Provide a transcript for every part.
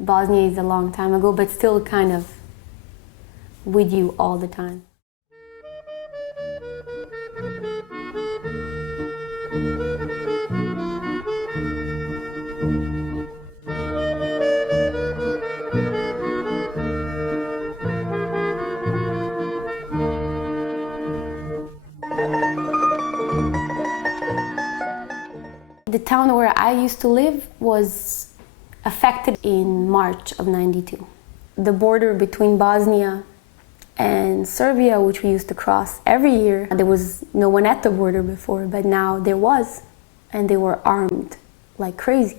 Bosnia is a long time ago, but still kind of with you all the time. The town where I used to live was affected in March of '92. The border between Bosnia and Serbia, which we used to cross every year, there was no one at the border before, but now there was, and they were armed like crazy.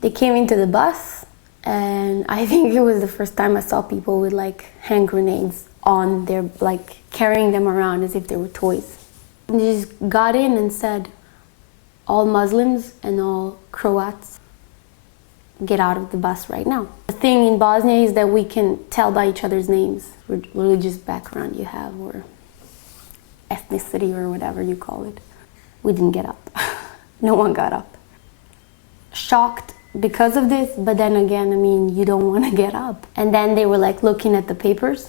They came into the bus, and I think it was the first time I saw people with like hand grenades on their, like carrying them around as if they were toys. And they just got in and said, all Muslims and all Croats, get out of the bus right now. The thing in Bosnia is that we can tell by each other's names, religious background you have, or ethnicity, or whatever you call it. We didn't get up. No one got up. Shocked because of this, but then again, I mean, you don't want to get up. And then they were like looking at the papers,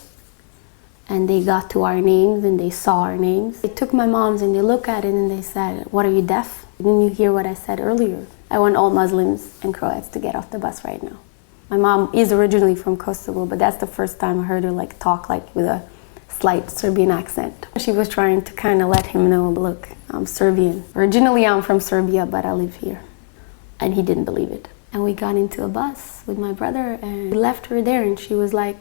and they got to our names and they saw our names. They took my mom's and they looked at it and they said, "What, are you deaf? Didn't you hear what I said earlier? I want all Muslims and Croats to get off the bus right now." My mom is originally from Kosovo, but that's the first time I heard her like talk like with a slight Serbian accent. She was trying to kind of let him know, look, I'm Serbian. Originally I'm from Serbia, but I live here. And he didn't believe it. And we got into a bus with my brother and we left her there, and she was like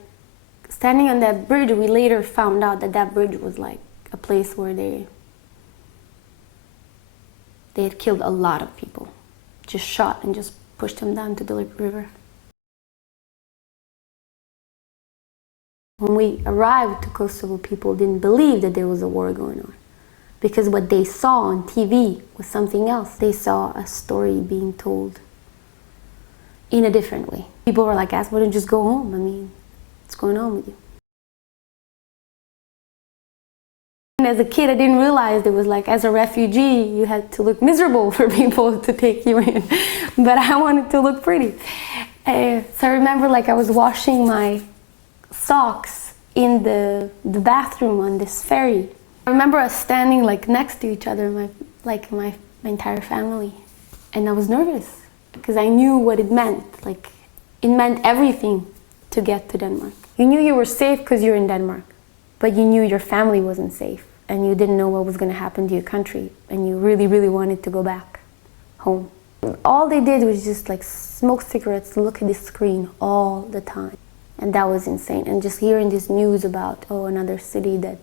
standing on that bridge. We later found out that that bridge was like a place where they had killed a lot of people. Just shot and just pushed them down to the river. When we arrived to Kosovo, people didn't believe that there was a war going on, because what they saw on TV was something else. They saw a story being told in a different way. People were like, "Why don't you just go home? I mean, what's going on with you?" And as a kid, I didn't realize it was like, as a refugee, you had to look miserable for people to take you in. But I wanted to look pretty. So I remember like I was washing my socks in the bathroom on this ferry. I remember us standing like next to each other, my entire family. And I was nervous because I knew what it meant. Like, it meant everything to get to Denmark. You knew you were safe because you're in Denmark, but you knew your family wasn't safe. And you didn't know what was going to happen to your country, and you really, really wanted to go back home. All they did was just like smoke cigarettes, look at the screen all the time. And that was insane. And just hearing this news about, oh, another city that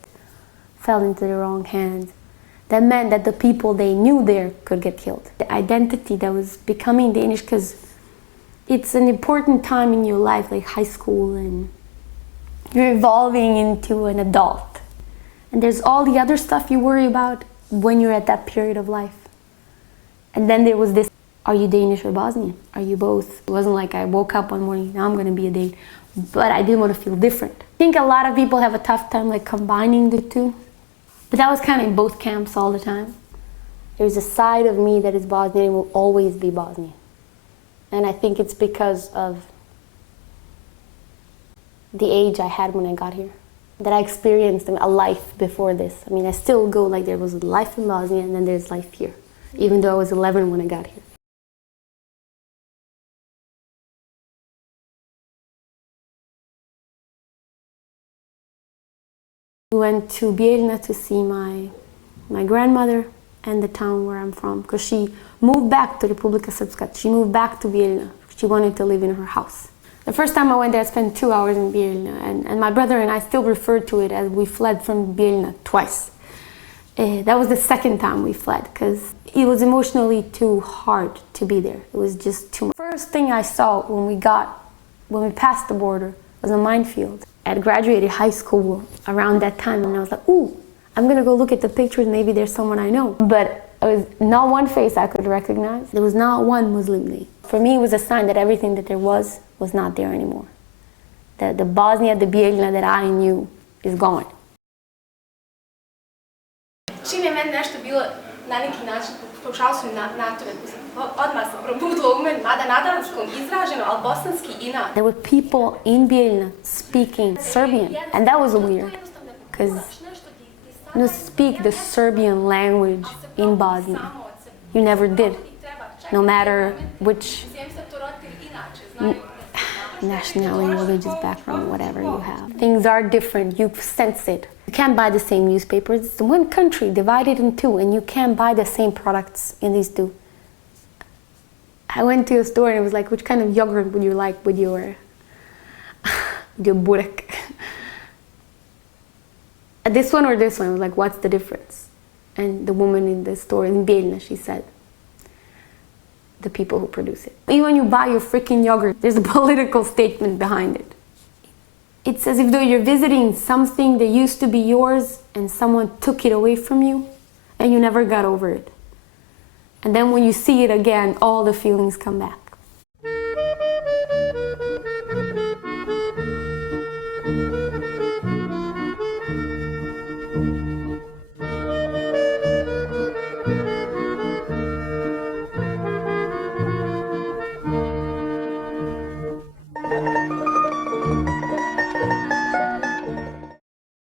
fell into the wrong hands, that meant that the people they knew there could get killed. The identity that was becoming Danish, because it's an important time in your life, like high school, and you're evolving into an adult. And there's all the other stuff you worry about when you're at that period of life. And then there was this, are you Danish or Bosnian? Are you both? It wasn't like I woke up one morning, now I'm going to be a Dane. But I didn't want to feel different. I think a lot of people have a tough time like combining the two. But that was kind of in both camps all the time. There's a side of me that is Bosnian and will always be Bosnian. And I think it's because of the age I had when I got here, that I experienced a life before this. I mean, I still go like there was life in Bosnia and then there's life here, even though I was 11 when I got here. We went to Bijeljina to see my grandmother and the town where I'm from, because she moved back to Republika Srpska. She moved back to Bijeljina. She wanted to live in her house. The first time I went there, I spent 2 hours in Bijeljina, and my brother and I still refer to it as we fled from Bijeljina twice. That was the second time we fled, because it was emotionally too hard to be there. It was just too much. First thing I saw when we passed the border was a minefield. I had graduated high school around that time, and I was like, ooh, I'm gonna go look at the pictures, maybe there's someone I know. But it was not one face I could recognize. There was not one Muslim name. For me, it was a sign that everything that there was not there anymore. The Bosnia, the Bijeljina that I knew is gone. Čim je meni nešto bilo na neki način, pokušala su mi natrati, Odmah sam probudila u meni, mada na danskom izraženo, ali bosanski inat. There were people in Bijeljina speaking Serbian, and that was weird, because you speak the Serbian language in Bosnia. You never did, no matter which nationality, religious background, whatever you have. Things are different, you sense it. You can't buy the same newspapers. It's one country divided in two, and you can't buy the same products in these two. I went to a store and it was like, which kind of yogurt would you like with your burek? This one or this one? I was like, what's the difference? And the woman in the store in Bijeljina, she said, the people who produce it. Even when you buy your freaking yogurt, there's a political statement behind it. It's as if though you're visiting something that used to be yours and someone took it away from you and you never got over it. And then when you see it again, all the feelings come back.